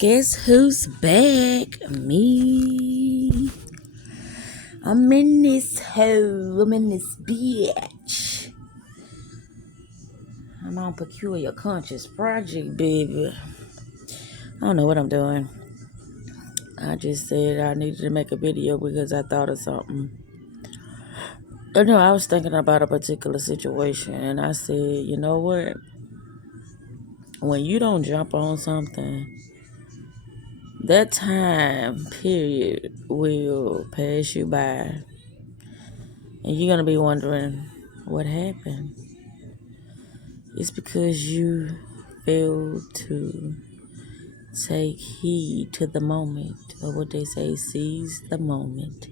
Guess who's back? Me. I'm in this hoe. I'm in this bitch. I'm on Peculiar Conscious Project, baby. I don't know what I'm doing. I just said I needed to make a video because I thought of something. I was thinking about a particular situation, and I said, you know what? When you don't jump on something, that time period will pass you by. And you're going to be wondering what happened. It's because you failed to take heed to the moment, or what they say, seize the moment.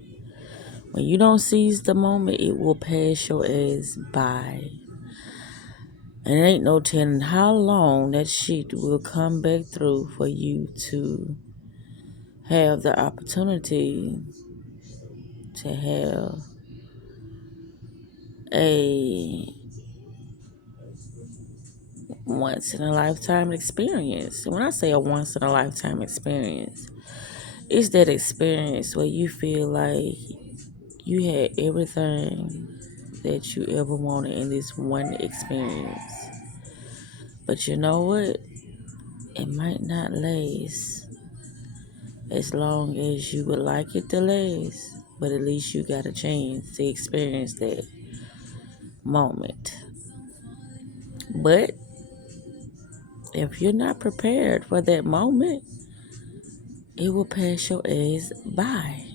When you don't seize the moment, it will pass your ass by. And it ain't no telling how long that shit will come back through for you to have the opportunity to have a once in a lifetime experience. When I say a once in a lifetime experience, it's that experience where you feel like you had everything that you ever wanted in this one experience. But you know what? It might not last as long as you would like it to last, but at least you got a chance to experience that moment. But if you're not prepared for that moment, it will pass your ass by.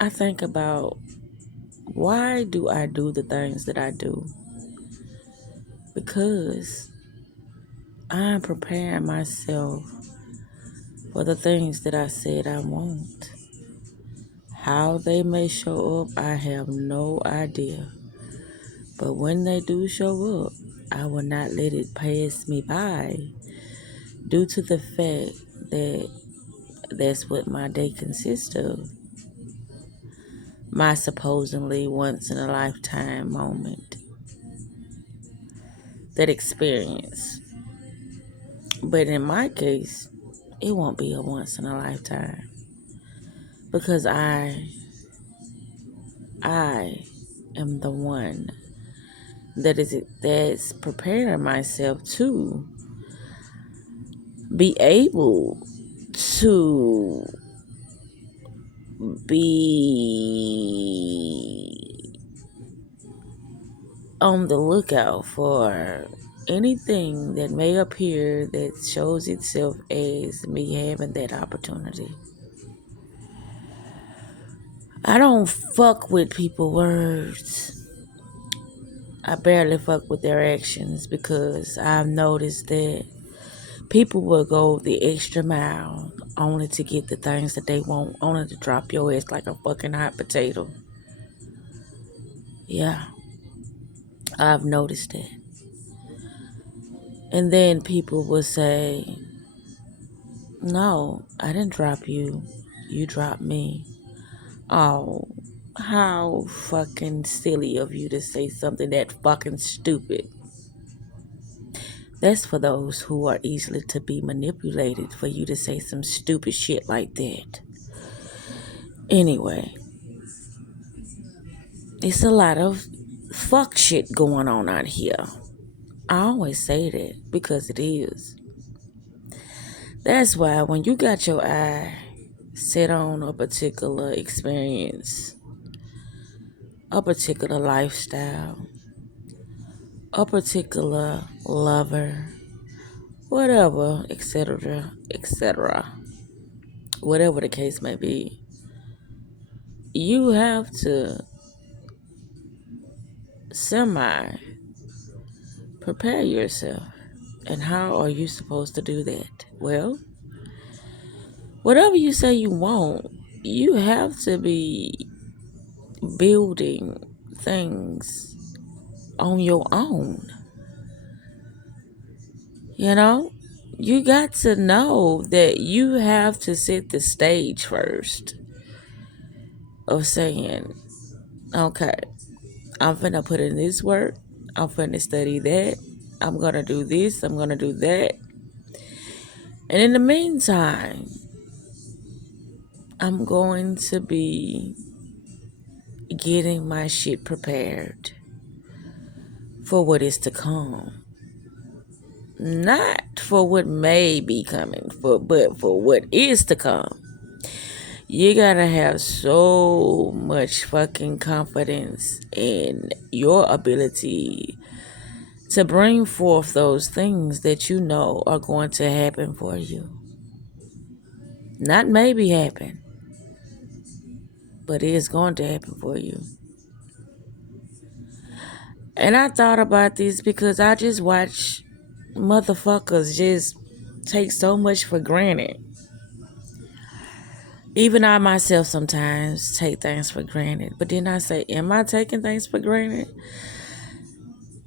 I think about, why do I do the things that I do? Because I'm preparing myself for the things that I said I want. How they may show up, I have no idea. But when they do show up, I will not let it pass me by, due to the fact that that's what my day consists of. My supposedly once in a lifetime moment. That experience. But in my case, it won't be a once in a lifetime. Because I am the one that's preparing myself to be able to be on the lookout for anything that may appear that shows itself as me having that opportunity. I don't fuck with people's words. I barely fuck with their actions, because I've noticed that people will go the extra mile only to get the things that they want, only to drop your ass like a fucking hot potato. Yeah, I've noticed that. And then people will say, no, I didn't drop you. You dropped me. Oh, how fucking silly of you to say something that fucking stupid. That's for those who are easily to be manipulated, for you to say some stupid shit like that. Anyway, it's a lot of fuck shit going on out here. I always say that because it is. That's why when you got your eye set on a particular experience, a particular lifestyle, a particular lover, whatever, etc., etc., whatever the case may be, you have to prepare yourself. And how are you supposed to do that? Well, whatever you say you want, you have to be building things on your own. You got to know that you have to set the stage first of saying, okay, I'm finna put in this work, I'm finna study that, I'm going to do this, I'm going to do that. And in the meantime, I'm going to be getting my shit prepared for what is to come. Not for what may be coming, but for what is to come. You gotta have so much fucking confidence in your ability to bring forth those things that you know are going to happen for you. Not maybe happen, but it is going to happen for you. And I thought about this because I just watch motherfuckers just take so much for granted. Even I myself sometimes take things for granted. But then I say, am I taking things for granted?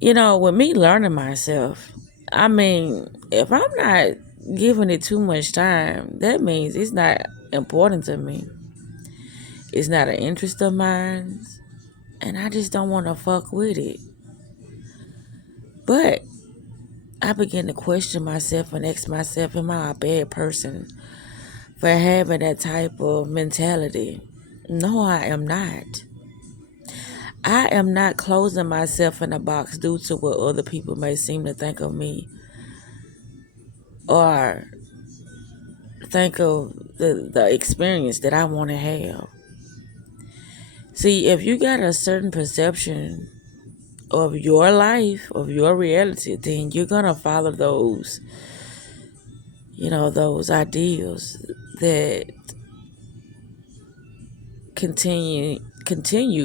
You know, with me learning myself, I mean, if I'm not giving it too much time, that means it's not important to me. It's not an interest of mine. And I just don't want to fuck with it. But I begin to question myself and ask myself, am I a bad person for having that type of mentality? No, I am not. I am not closing myself in a box due to what other people may seem to think of me or think of the experience that I want to have. See, if you got a certain perception of your life, of your reality, then you're going to follow those, those ideals that continue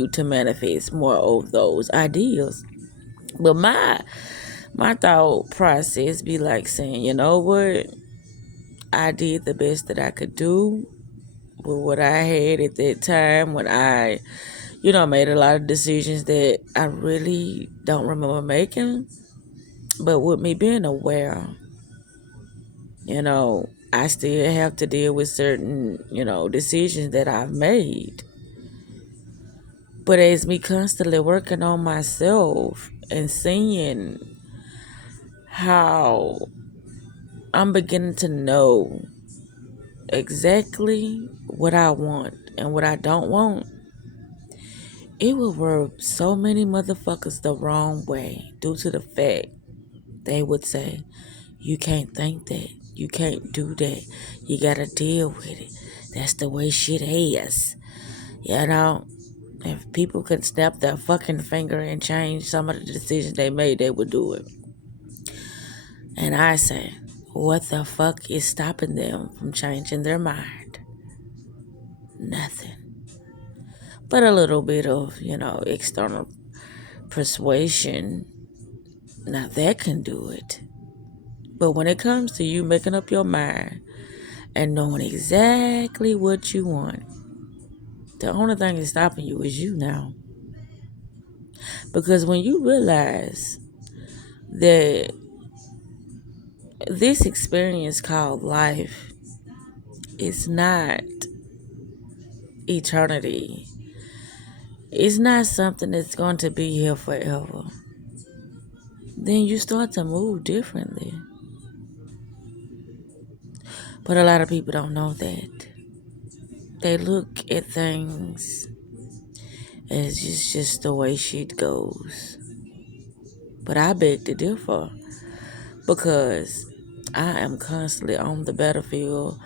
to manifest more of those ideals. But my thought process be like saying, you know what? I did the best that I could do with what I had at that time when I, made a lot of decisions that I really don't remember making. But with me being aware, I still have to deal with certain, decisions that I've made. But as me constantly working on myself and seeing how I'm beginning to know exactly what I want and what I don't want, it will rub so many motherfuckers the wrong way due to the fact they would say, you can't think that, you can't do that, you gotta deal with it. That's the way shit is. If people could snap their fucking finger and change some of the decisions they made, they would do it. And I say, what the fuck is stopping them from changing their mind? Nothing. But a little bit of, external persuasion. Now that can do it. But when it comes to you making up your mind and knowing exactly what you want, the only thing that's stopping you is you now. Because when you realize that this experience called life is not eternity, it's not something that's going to be here forever, then you start to move differently. But a lot of people don't know that. They look at things as just the way shit goes. But I beg to differ because I am constantly on the battlefield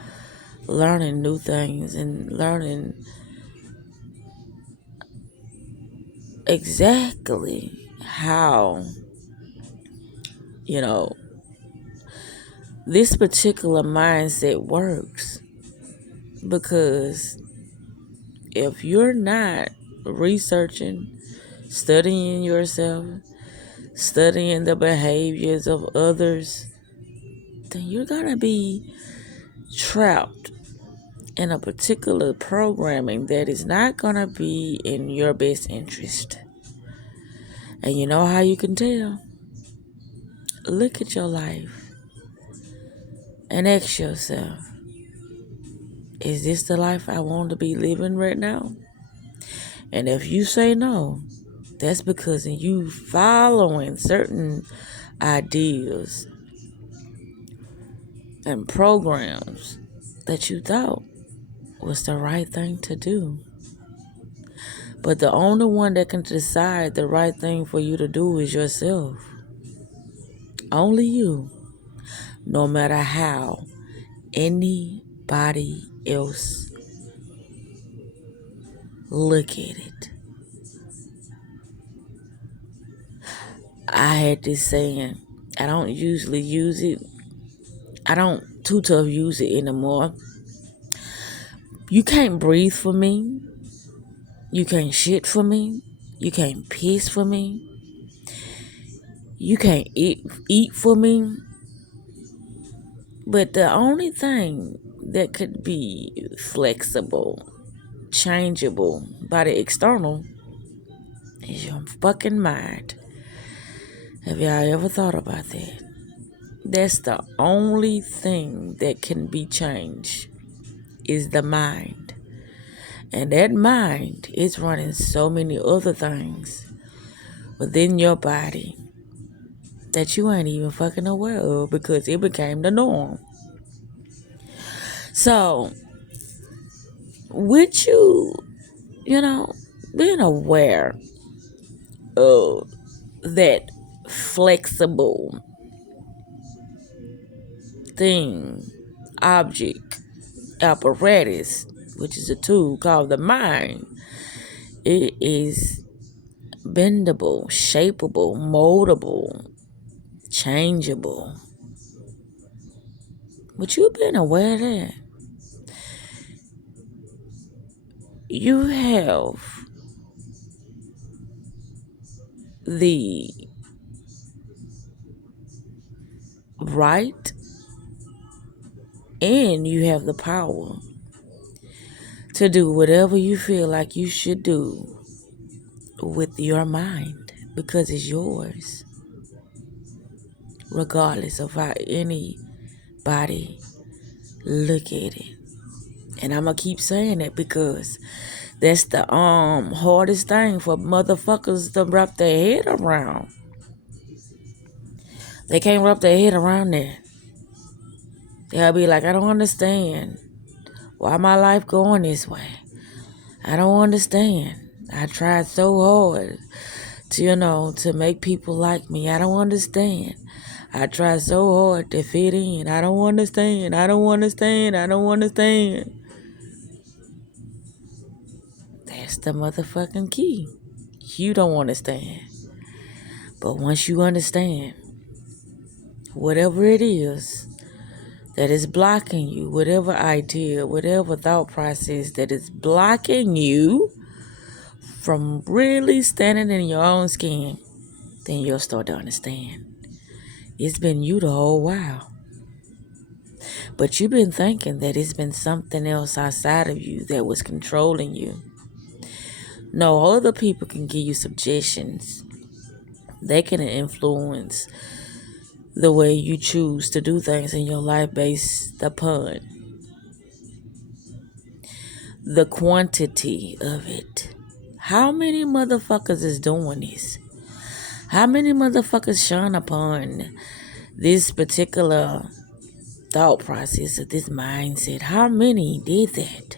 learning new things and learning exactly how, this particular mindset works. Because if you're not researching, studying yourself, studying the behaviors of others, then you're going to be trapped in a particular programming that is not going to be in your best interest. And you know how you can tell? Look at your life and ask yourself, is this the life I want to be living right now? And if you say no, that's because you following certain ideas and programs that you thought was the right thing to do. But the only one that can decide the right thing for you to do is yourself. Only you. No matter how anybody else look at it. I had this saying. I don't usually use it. I don't too tough use it anymore. You can't breathe for me. You can't shit for me. You can't piss for me. You can't eat for me. But the only thing that could be flexible, changeable by the external is your fucking mind. Have y'all ever thought about that? That's the only thing that can be changed is the mind. And that mind is running so many other things within your body that you ain't even fucking aware of because it became the norm. So, with you, being aware of that flexible thing, object, apparatus, which is a tool called the mind, it is bendable, shapeable, moldable, changeable. But you been aware of that? You have the right and you have the power to do whatever you feel like you should do with your mind because it's yours, regardless of how anybody look at it. And I'm gonna keep saying it because that's the hardest thing for motherfuckers to wrap their head around. They can't wrap their head around that. They'll be like, I don't understand why my life going this way. I don't understand. I tried so hard to make people like me. I don't understand. I tried so hard to fit in. I don't understand. I don't understand. I don't understand. That's the motherfucking key. You don't understand. But once you understand, whatever it is that is blocking you, whatever idea, whatever thought process that is blocking you from really standing in your own skin, then you'll start to understand. It's been you the whole while. But you've been thinking that it's been something else outside of you that was controlling you. No, other people can give you suggestions. They can influence the way you choose to do things in your life based upon the quantity of it. How many motherfuckers is doing this? How many motherfuckers shine upon this particular thought process of this mindset? How many did that?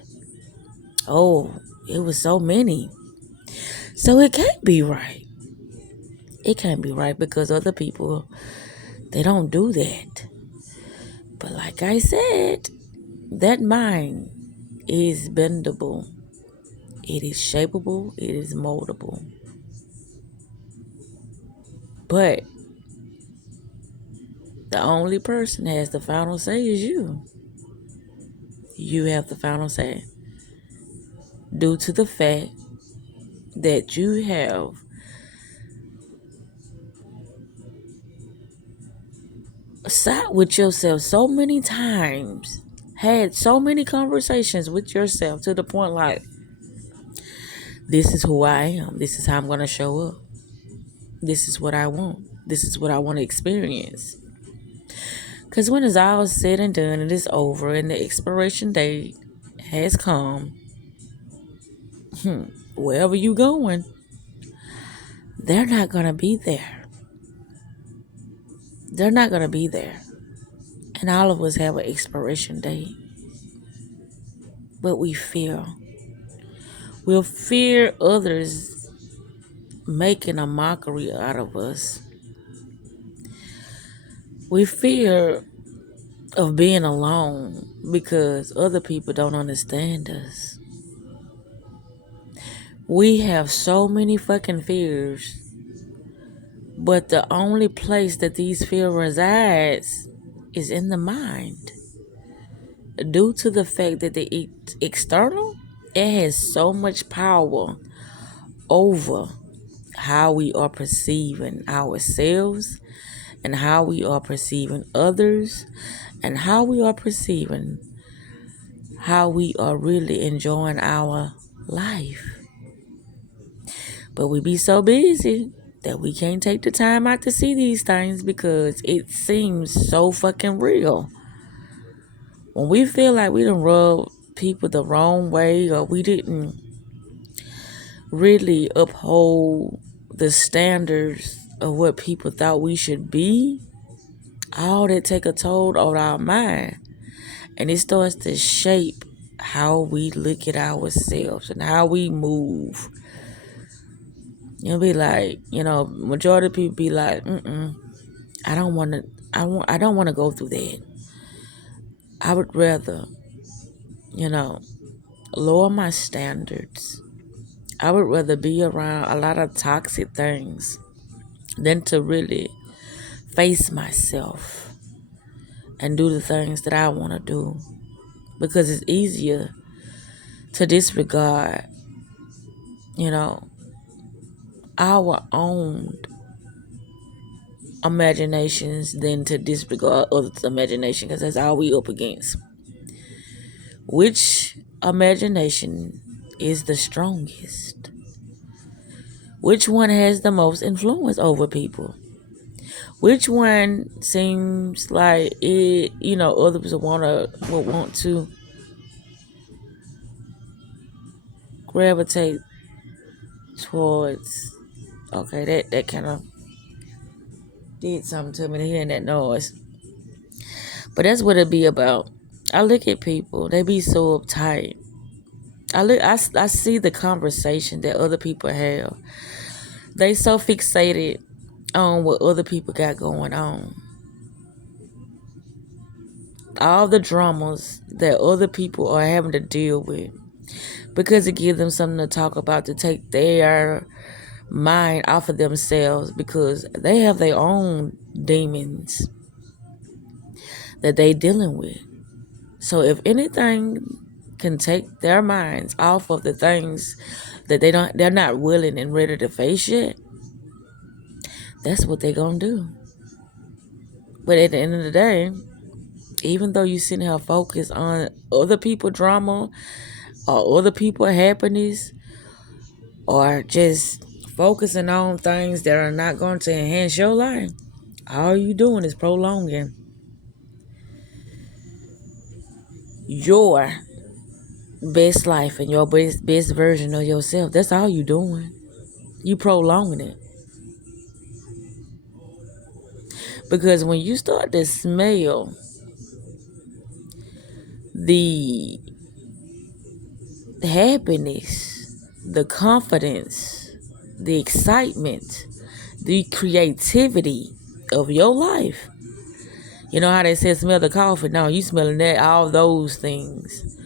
Oh, it was so many. So it can't be right. It can't be right because other people, they don't do that. But like I said, that mind is bendable. It is shapeable. It is moldable. But the only person that has the final say is you. You have the final say. Due to the fact that you have sat with yourself so many times, had so many conversations with yourself to the point like, this is who I am. This is how I'm going to show up. This is what I want. This is what I want to experience. Because when it's all said and done, it is over and the expiration date has come, wherever you going, they're not going to be there. they're not going to be there. And all of us have an expiration date. But we fear. We'll fear others making a mockery out of us. We fear of being alone because other people don't understand us. We have so many fucking fears, but the only place that these fears resides is in the mind. Due to the fact that the external, it has so much power over how we are perceiving ourselves and how we are perceiving others and how we are perceiving how we are really enjoying our life. But we be so busy that we can't take the time out to see these things because it seems so fucking real. When we feel like we done rubbed people the wrong way or we didn't really uphold the standards of what people thought we should be, all that take a toll on our mind. And it starts to shape how we look at ourselves and how we move. You'll be like, majority of people be like, I don't want to go through that. I would rather, lower my standards. I would rather be around a lot of toxic things than to really face myself and do the things that I want to do. Because it's easier to disregard, our own imaginations than to disregard others' imagination, because that's all we up against. Which imagination is the strongest? Which one has the most influence over people? Which one seems like it, others would want to gravitate towards? Okay, that kind of did something to me hearing that noise. But that's what it be about. I look at people, they be so uptight. I see the conversation that other people have. They so fixated on what other people got going on. All the dramas that other people are having to deal with. Because it gives them something to talk about, to take their mind off of themselves, because they have their own demons that they dealing with. So if anything can take their minds off of the things that they're not willing and ready to face yet, that's what they're gonna do. But at the end of the day, even though you sitting here focused on other people's drama or other people's happiness, or just focusing on things that are not going to enhance your life, all you doing is prolonging your best life and your best version of yourself. That's all you doing. You prolonging it. Because when you start to smell the happiness, the confidence, the excitement, the creativity of your life, you know how they say smell the coffee? No, you smelling that, all those things.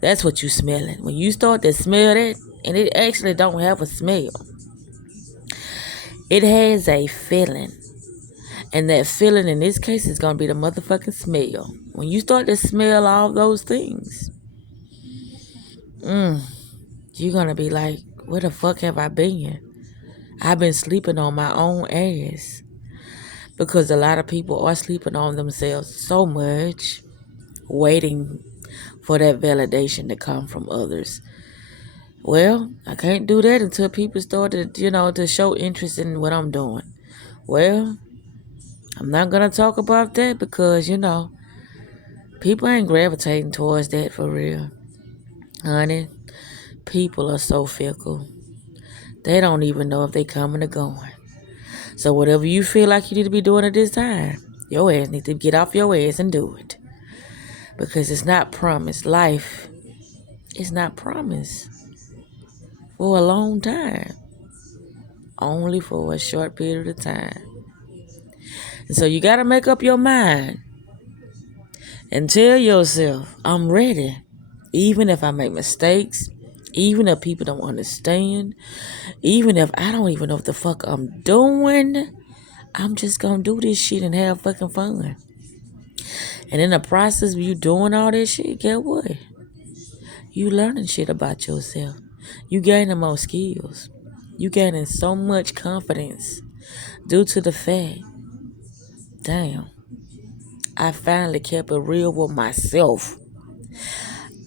That's what you smelling. When you start to smell that, and it actually don't have a smell. It has a feeling. And that feeling in this case is going to be the motherfucking smell. When you start to smell all those things, you're going to be like, where the fuck have I been? I've been sleeping on my own ass. Because a lot of people are sleeping on themselves so much, waiting for that validation to come from others. Well, I can't do that until people start to show interest in what I'm doing. Well, I'm not going to talk about that because, people ain't gravitating towards that for real. Honey, people are so fickle. They don't even know if they coming or going. So whatever you feel like you need to be doing at this time, Your ass need to get off your ass and do it. Because it's not promised. Life is not promised for a long time. Only for a short period of time. And so you got to make up your mind and tell yourself, I'm ready. Even if I make mistakes, even if people don't understand, even if I don't even know what the fuck I'm doing, I'm just gonna do this shit and have fucking fun. And in the process of you doing all this shit, get what? You learning shit about yourself. You gaining more skills. You gaining so much confidence due to the fact, damn, I finally kept it real with myself.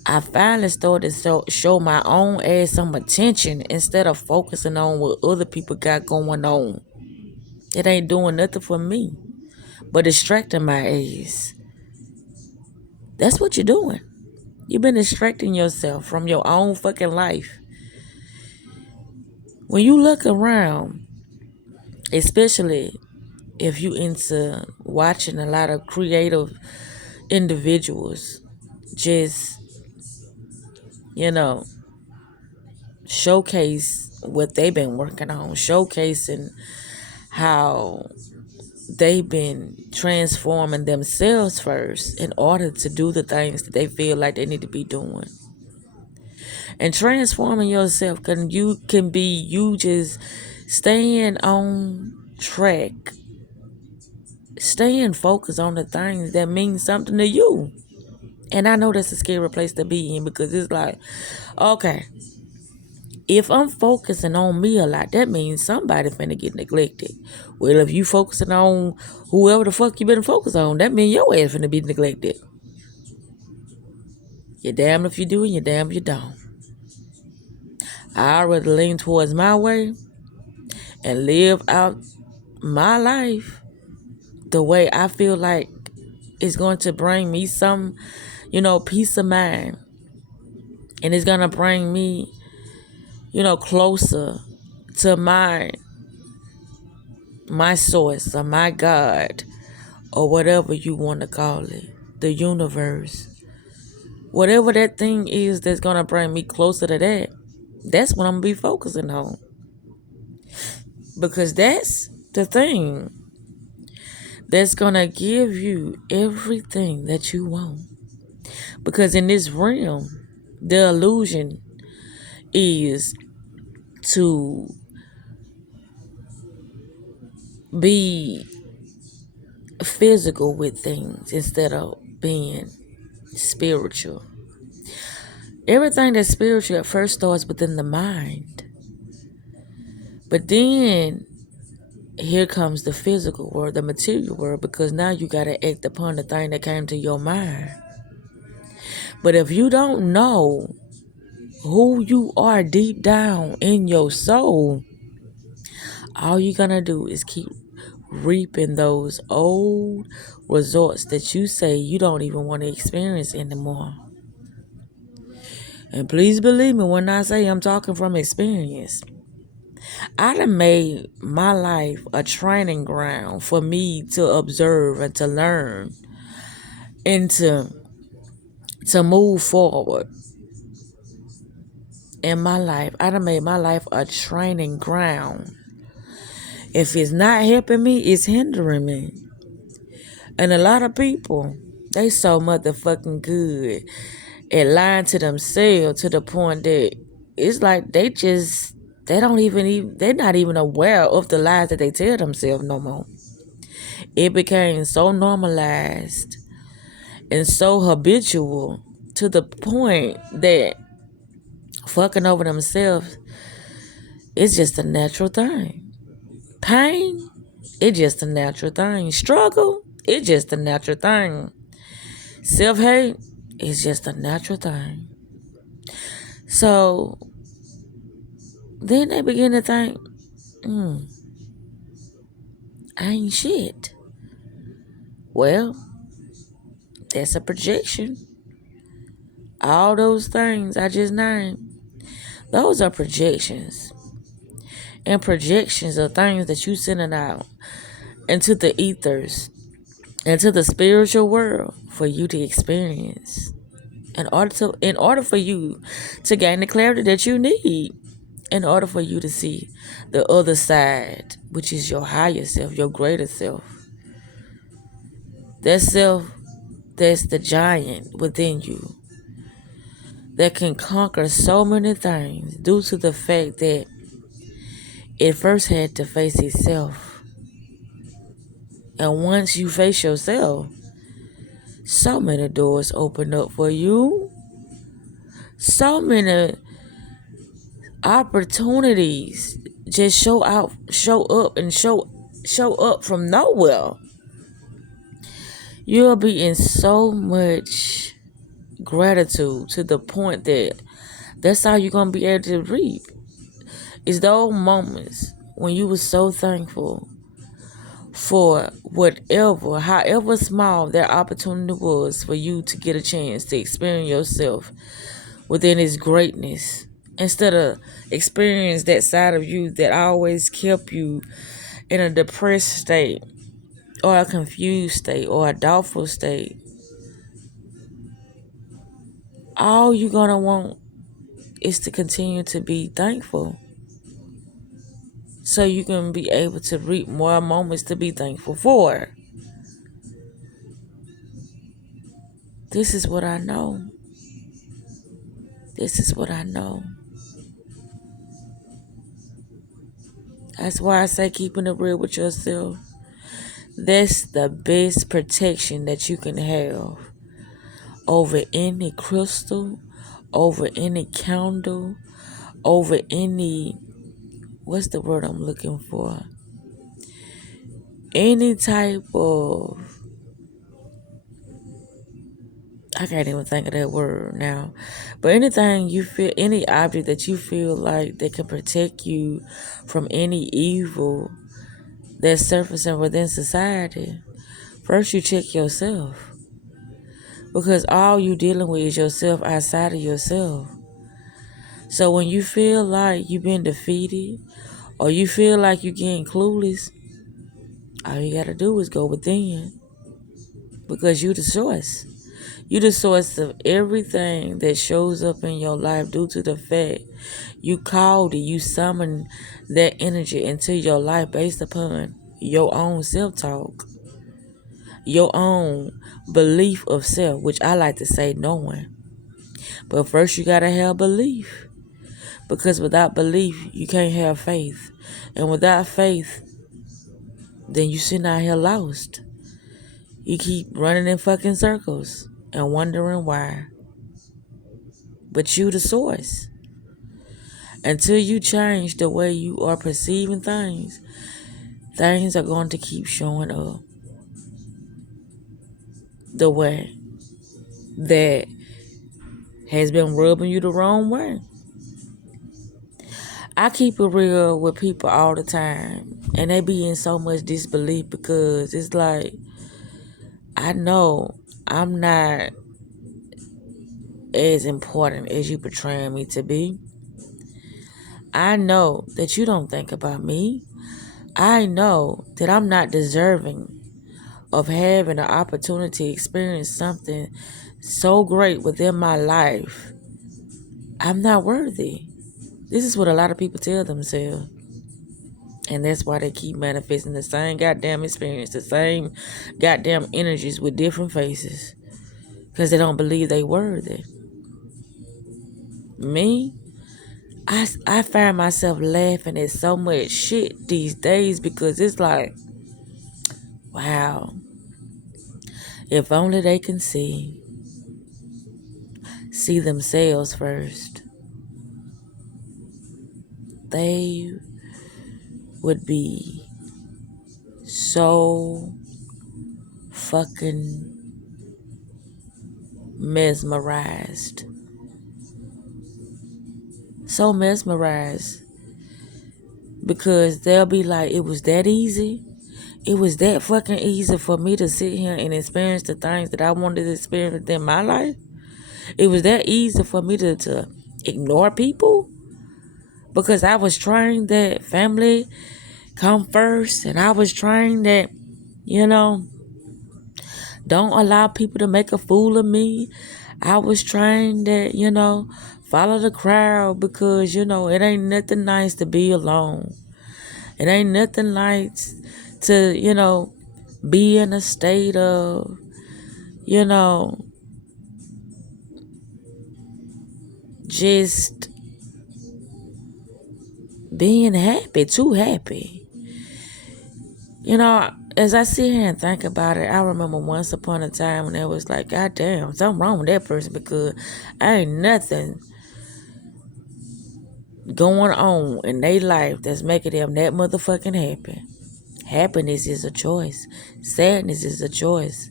I finally started to show my own ass some attention instead of focusing on what other people got going on. It ain't doing nothing for me but distracting my ass. That's what you're doing. You've been distracting yourself from your own fucking life. When you look around, especially if you into watching a lot of creative individuals just, showcase what they've been working on, showcasing how they've been transforming themselves first in order to do the things that they feel like they need to be doing. And transforming yourself can be you just staying on track, staying focused on the things that mean something to you. And I know that's a scary place to be in because it's like, okay, if I'm focusing on me a lot, that means somebody finna get neglected. Well, if you focusing on whoever the fuck you been focused on, that means your ass finna be neglected. You're damned if you do and you're damned if you don't. I'd rather lean towards my way and live out my life the way I feel like it's going to bring me some, peace of mind. And it's going to bring me, closer to my source or my God or whatever you want to call it, the universe. Whatever that thing is that's going to bring me closer to that, that's what I'm going to be focusing on. Because that's the thing that's going to give you everything that you want. Because in this realm, the illusion is to be physical with things instead of being spiritual. Everything that's spiritual at first starts within the mind. But then here comes the physical world, the material world, because now you got to act upon the thing that came to your mind. But if you don't know who you are deep down in your soul, all you're going to do is keep reaping those old results that you say you don't even want to experience anymore. And please believe me when I say I'm talking from experience. I done made my life a training ground for me to observe and to learn and to move forward in my life. I done made my life a training ground. If it's not helping me, it's hindering me. And a lot of people, they so motherfucking good at lying to themselves to the point that it's like they're not even aware of the lies that they tell themselves no more. It became so normalized and so habitual to the point that fucking over themselves is just a natural thing. Pain, it's just a natural thing. Struggle, it's just a natural thing. Self-hate is just a natural thing. So then they begin to think, I ain't shit. Well, that's a projection. All those things I just named, those are projections. And projections are things that you sending out into the ethers into the spiritual world for you to experience. In order for you to gain the clarity that you need, in order for you to see the other side, which is your higher self, your greater self. That self that's the giant within you that can conquer so many things due to the fact that it first had to face itself. And once you face yourself, so many doors open up for you. So many opportunities just show up from nowhere. You'll be in so much gratitude to the point that that's how you're gonna be able to reap. It's those moments when you were so thankful for whatever, however small that opportunity was for you to get a chance to experience yourself within its greatness. Instead of experience that side of you that always kept you in a depressed state or a confused state or a doubtful state. All you're gonna want is to continue to be thankful so you can be able to reap more moments to be thankful for. This is what I know. This is what I know. That's why I say keeping it real with yourself. That's the best protection that you can have over any crystal, over any candle, over any, what's the word I'm looking for? Any type of, I can't even think of that word now. But anything you feel, any object that you feel like that can protect you from any evil that's surfacing within society, first you check yourself. Because all you dealing with is yourself outside of yourself. So when you feel like you've been defeated or you feel like you're getting clueless, all you gotta do is go within. Because you the source. You the source of everything that shows up in your life due to the fact you called it, you summoned that energy into your life based upon your own self-talk, your own belief of self, which I like to say knowing. But first you gotta have belief. Because without belief, you can't have faith. And without faith, then you sit out here lost. You keep running in fucking circles and wondering why. But you the source. Until you change the way you are perceiving things, things are going to keep showing up the way that has been rubbing you the wrong way. I keep it real with people all the time, and they be in so much disbelief because it's like, I know I'm not as important as you portraying me to be. I know that you don't think about me. I know that I'm not deserving of having the opportunity to experience something so great within my life. I'm not worthy. This is what a lot of people tell themselves. And that's why they keep manifesting the same goddamn experience, the same goddamn energies with different faces. Because they don't believe they worthy. Me, I find myself laughing at so much shit these days because it's like, wow, if only they can see themselves first, they would be so fucking mesmerized. So mesmerized. Because they'll be like, it was that easy. It was that fucking easy for me to sit here and experience the things that I wanted to experience within my life. It was that easy for me to ignore people. Because I was trained that family come first. And I was trained that, Don't allow people to make a fool of me. I was trying to, follow the crowd because, it ain't nothing nice to be alone. It ain't nothing nice to, be in a state of, you know, just being happy, too happy. As I sit here and think about it, I remember once upon a time when it was like, God damn, something wrong with that person because ain't nothing going on in their life that's making them that motherfucking happy. Happiness is a choice. Sadness is a choice.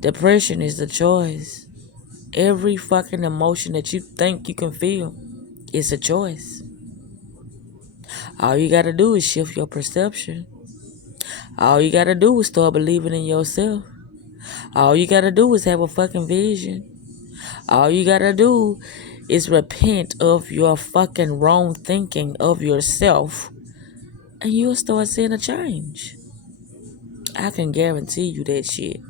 Depression is a choice. Every fucking emotion that you think you can feel is a choice. All you gotta do is shift your perception. All you gotta do is start believing in yourself. All you gotta do is have a fucking vision. All you gotta do is repent of your fucking wrong thinking of yourself, and you'll start seeing a change. I can guarantee you that shit.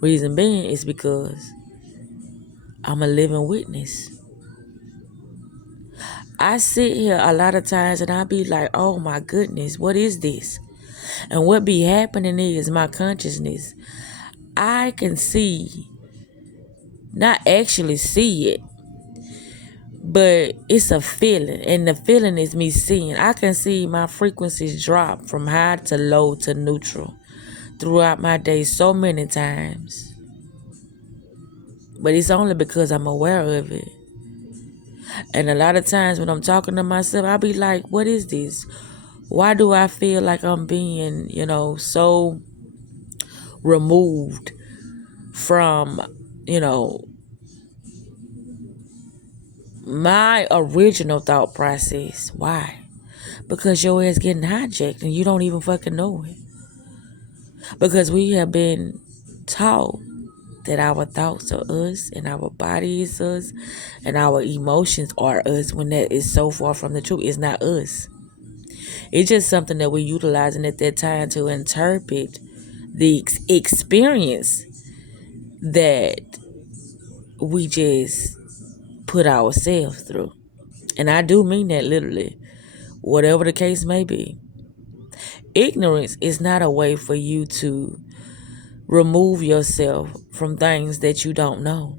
Reason being is because I'm a living witness. I sit here a lot of times and I be like, oh my goodness, what is this? And what be happening is my consciousness. I can see, not actually see it, but it's a feeling. And the feeling is me seeing. I can see my frequencies drop from high to low to neutral throughout my day so many times. But it's only because I'm aware of it. And a lot of times when I'm talking to myself, I'll be like, what is this? Why do I feel like I'm being, so removed from, my original thought process? Why? Because your ass getting hijacked and you don't even fucking know it. Because we have been taught that our thoughts are us and our body is us and our emotions are us, when that is so far from the truth. It's not us. It's just something that we're utilizing at that time to interpret the experience that we just put ourselves through. And I do mean that literally, whatever the case may be. Ignorance is not a way for you to remove yourself from things that you don't know.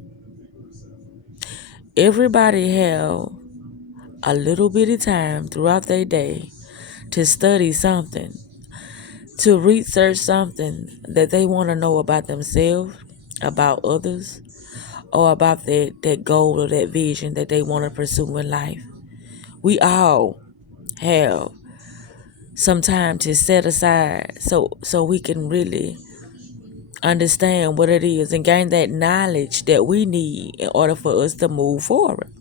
Everybody have a little bitty time throughout their day to study something, to research something that they want to know about themselves, about others, or about that goal or that vision that they want to pursue in life. We all have some time to set aside so we can really understand what it is and gain that knowledge that we need in order for us to move forward.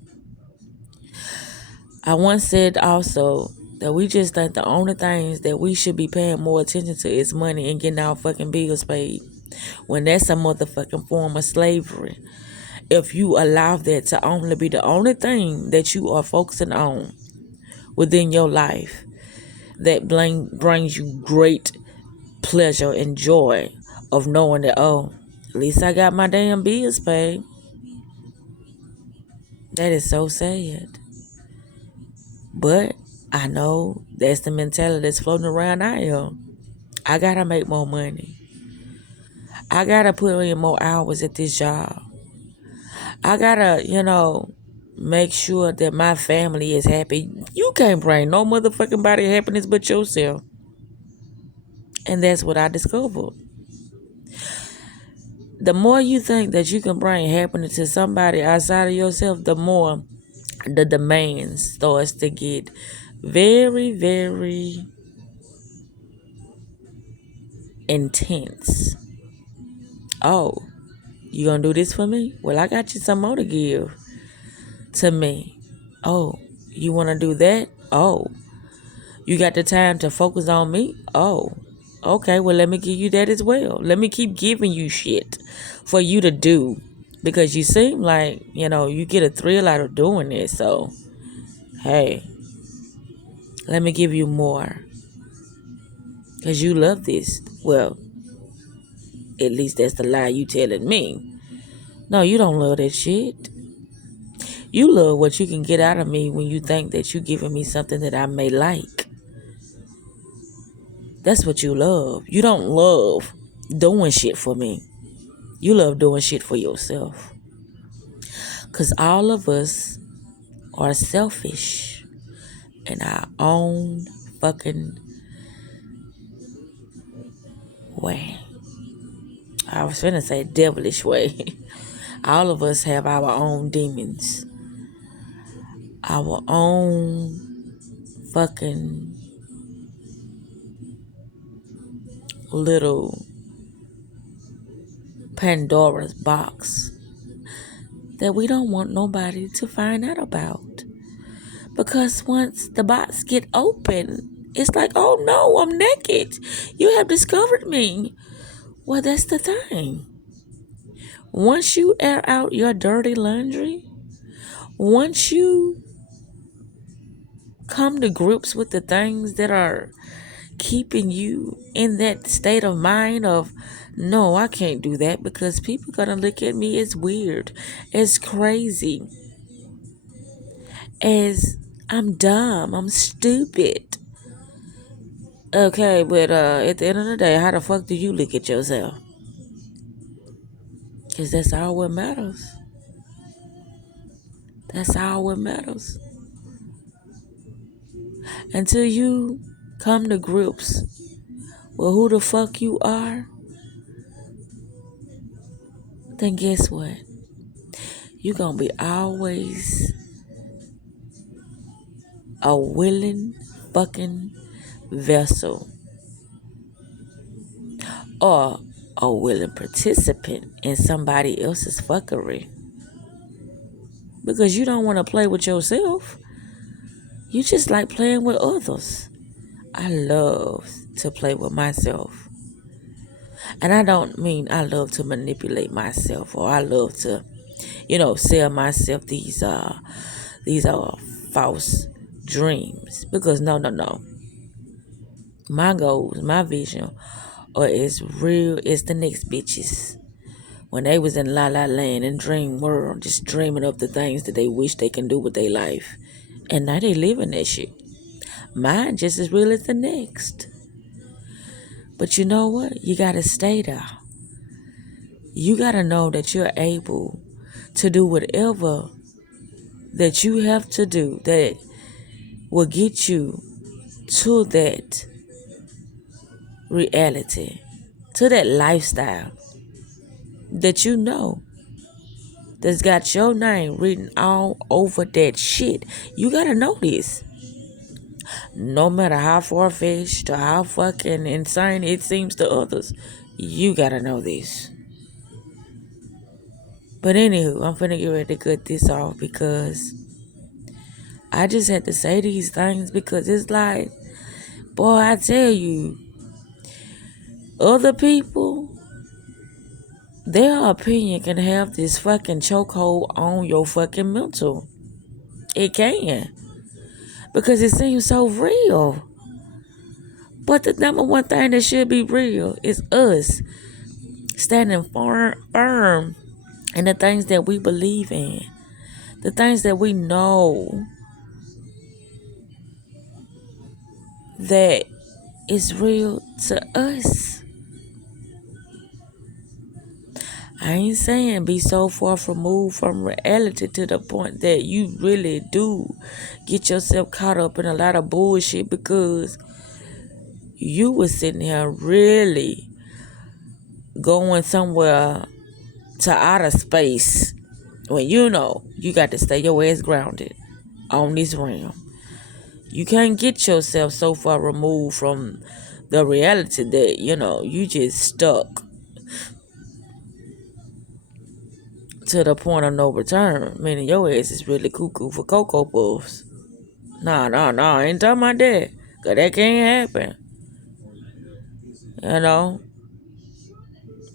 I once said also that we just think the only things that we should be paying more attention to is money and getting our fucking bills paid, when that's a motherfucking form of slavery. If you allow that to only be the only thing that you are focusing on within your life, that brings you great pleasure and joy of knowing that, oh, at least I got my damn bills paid. That is so sad. But I know that's the mentality that's floating around out here. I gotta make more money. I gotta put in more hours at this job. I gotta, make sure that my family is happy. You can't bring no motherfucking body happiness but yourself. And that's what I discovered. The more you think that you can bring happiness to somebody outside of yourself, the more the demand starts to get very, very intense. Oh, you gonna do this for me? Well, I got you some more to give to me. Oh, you wanna do that? Oh, you got the time to focus on me? Oh, okay, well, let me give you that as well. Let me keep giving you shit for you to do, because you seem like, you get a thrill out of doing it. So, hey, let me give you more because you love this. Well, At least that's the lie you telling me. No, you don't love that shit. You love what you can get out of me when you think that you giving me something that I may like. That's what you love. You don't love doing shit for me. You love doing shit for yourself. Because all of us are selfish in our own fucking way. I was finna say devilish way. All of us have our own demons. Our own fucking little Pandora's box that we don't want nobody to find out about. Because once the box get open, it's like, oh no, I'm naked. You have discovered me. Well, that's the thing. Once you air out your dirty laundry, once you come to grips with the things that are keeping you in that state of mind of, no, I can't do that because people gonna look at me as weird, as crazy, as I'm dumb, I'm stupid. Okay, but at the end of the day, how the fuck do you look at yourself? Because that's all what matters. That's all what matters. Until you come to grips with who the fuck you are, then guess what? You gonna be always a willing fucking vessel or a willing participant in somebody else's fuckery. Because you don't want to play with yourself. You just like playing with others. I love to play with myself. And I don't mean I love to manipulate myself or I love to, sell myself these false dreams. Because no. My goals, my vision are as real as the next bitches. When they was in La La Land and Dream World, just dreaming up the things that they wish they can do with their life. And now they living that shit. Mine just as real as the next. But you know what? You gotta stay there. You gotta know that you're able to do whatever that you have to do that will get you to that reality, to that lifestyle that you know that's got your name written all over that shit. You gotta know this. No matter how far-fetched or how fucking insane it seems to others, you gotta know this. But anywho, I'm finna get ready to cut this off because I just had to say these things because it's like, boy, I tell you, other people, their opinion can have this fucking chokehold on your fucking mental. It can. Because it seems so real. But the number one thing that should be real is us standing firm in the things that we believe in. The things that we know that is real to us. I ain't saying be so far removed from reality to the point that you really do get yourself caught up in a lot of bullshit because you was sitting here really going somewhere to outer space when you know you got to stay your ass grounded on this realm. You can't get yourself so far removed from the reality that, you just stuck to the point of no return, meaning your ass is really cuckoo for Cocoa Puffs. Nah, I ain't talking about that, because that can't happen.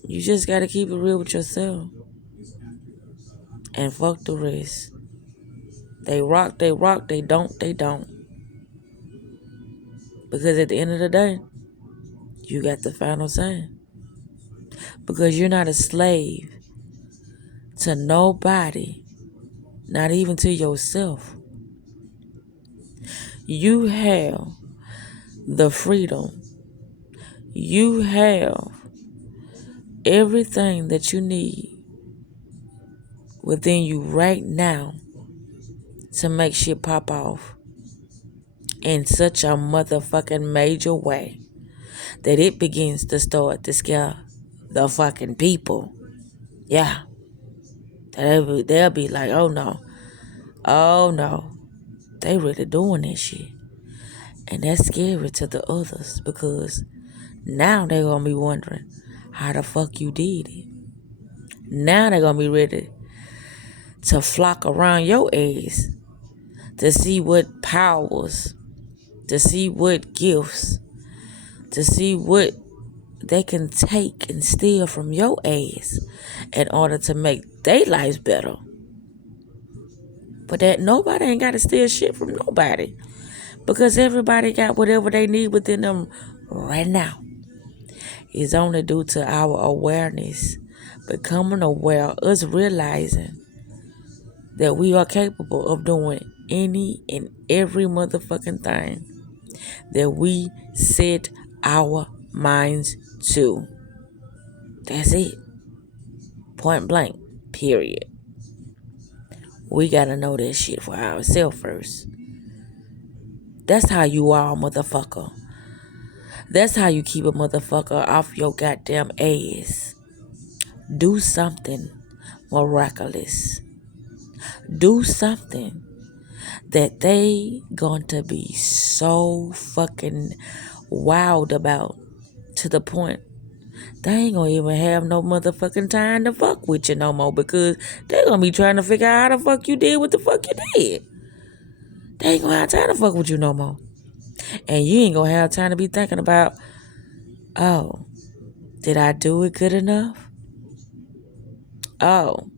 You just got to keep it real with yourself. And fuck the rest. They rock, they don't, they don't. Because at the end of the day, you got the final say. Because you're not a slave to nobody, not even to yourself. You have the freedom. You have everything that you need within you right now to make shit pop off in such a motherfucking major way that it begins to start to scare the fucking people. Yeah. They'll be like, oh no, they really doing this shit. And that's scary to the others because now they're going to be wondering how the fuck you did it. Now they're going to be ready to flock around your ass to see what powers, to see what gifts, to see what they can take and steal from your ass in order to make their lives better. But that nobody ain't got to steal shit from nobody because everybody got whatever they need within them right now. It's only due to our awareness, becoming aware, us realizing that we are capable of doing any and every motherfucking thing that we set our minds to. That's it. Point blank. Period. We gotta know that shit for ourselves first. That's how you are, motherfucker. That's how you keep a motherfucker off your goddamn ass. Do something miraculous. Do something that they going to be so fucking wild about to the point they ain't gonna even have no motherfucking time to fuck with you no more because they gonna be trying to figure out how the fuck you did what the fuck you did. They ain't gonna have time to fuck with you no more. And you ain't gonna have time to be thinking about, oh, did I do it good enough? Oh,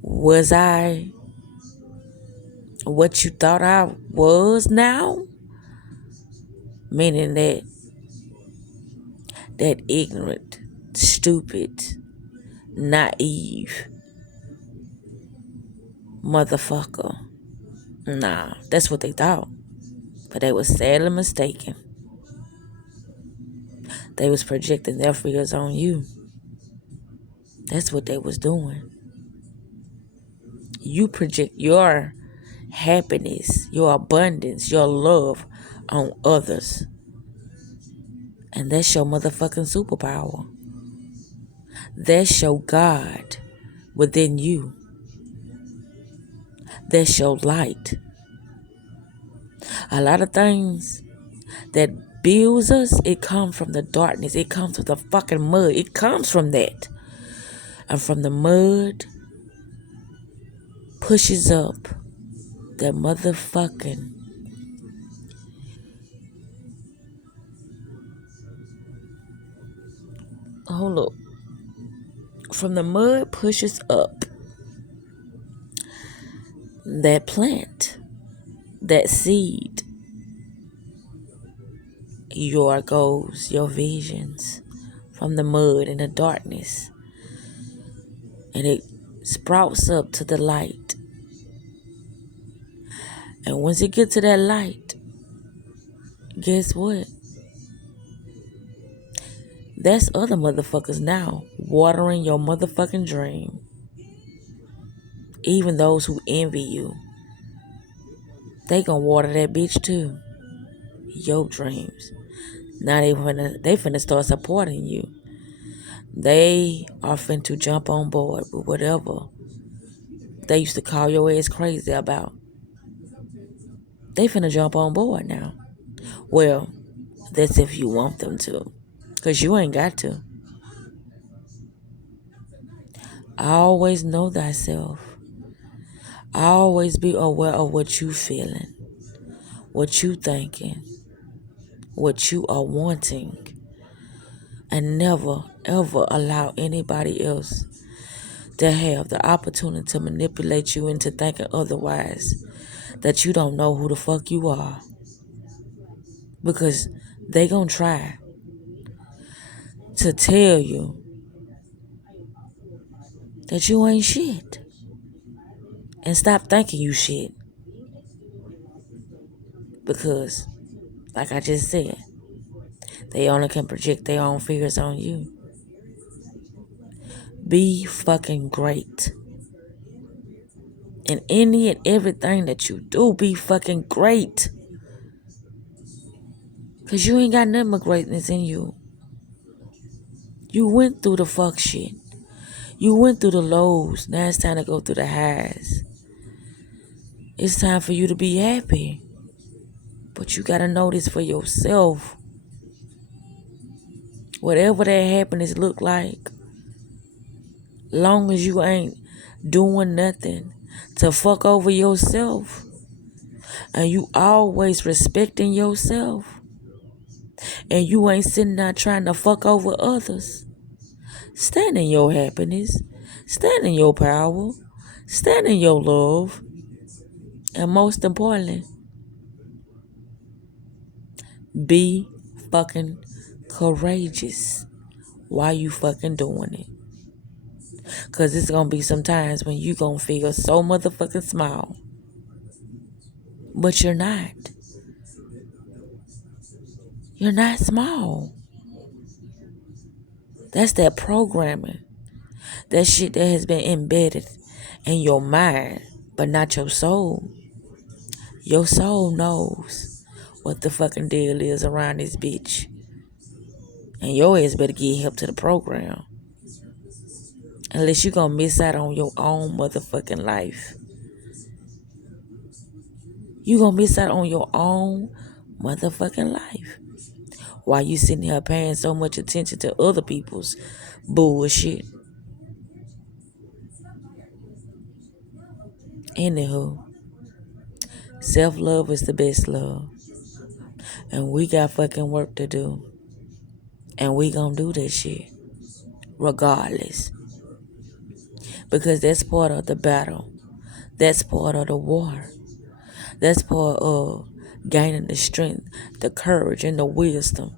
was I what you thought I was now? Meaning that ignorant, stupid, naive motherfucker. Nah, that's what they thought. But they was sadly mistaken. They was projecting their fears on you. That's what they was doing. You project your happiness, your abundance, your love on others. And that's your motherfucking superpower. That's your God within you. That's your light. A lot of things that builds us, it comes from the darkness. It comes from the fucking mud. It comes from that. And from the mud pushes up that motherfucking hold up. From the mud pushes up that plant, that seed, your goals, your visions from the mud and the darkness. And it sprouts up to the light. And once it gets to that light, guess what? That's other motherfuckers now watering your motherfucking dream. Even those who envy you, they gonna water that bitch too. Your dreams. Now they finna start supporting you. They are finna jump on board with whatever they used to call your ass crazy about. They finna jump on board now. Well, that's if you want them to. Because you ain't got to. Always know thyself. Always be aware of what you feeling. What you thinking. What you are wanting. And never, ever allow anybody else to have the opportunity to manipulate you into thinking otherwise. That you don't know who the fuck you are. Because they gonna try. to tell you that you ain't shit. And stop thinking you shit. Because, like I just said, they only can project their own fears on you. Be fucking great. In any and everything that you do, be fucking great. Because you ain't got nothing but greatness in you. You went through the fuck shit. You went through the lows. Now it's time to go through the highs. It's time for you to be happy. But you gotta know this for yourself. Whatever that happiness look like, long as you ain't doing nothing to fuck over yourself, and you always respecting yourself, and you ain't sitting there trying to fuck over others, stand in your happiness, stand in your power, stand in your love, and most importantly, be fucking courageous while you fucking doing it. Because it's going to be some times when you going to feel so motherfucking small. But you're not. You're not small. That's that programming. That shit that has been embedded in your mind, but not your soul. Your soul knows what the fucking deal is around this bitch. And your ass better get help to the program. Unless you gonna miss out on your own motherfucking life. You gonna miss out on your own motherfucking life. While you sitting here paying so much attention to other people's bullshit. Anywho, self-love is the best love. And we got fucking work to do. And we gonna do that shit. Regardless. Because that's part of the battle. That's part of the war. That's part of gaining the strength, the courage, and the wisdom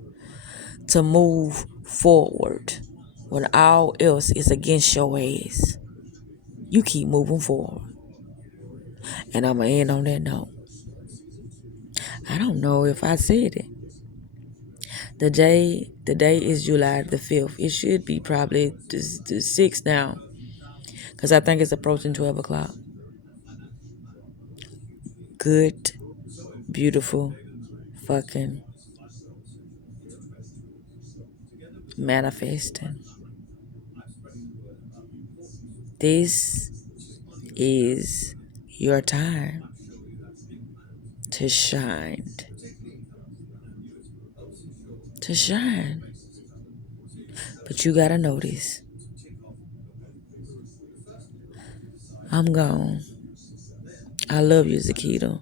to move forward when all else is against your ass. You keep moving forward. And I'm going to end on that note. I don't know if I said it. The day is July the 5th. It should be probably the 6th now. Because I think it's approaching 12 o'clock. Good, beautiful, fucking manifesting. This is your time to shine. To shine. But you gotta know this. I'm gone. I love you, Zakita.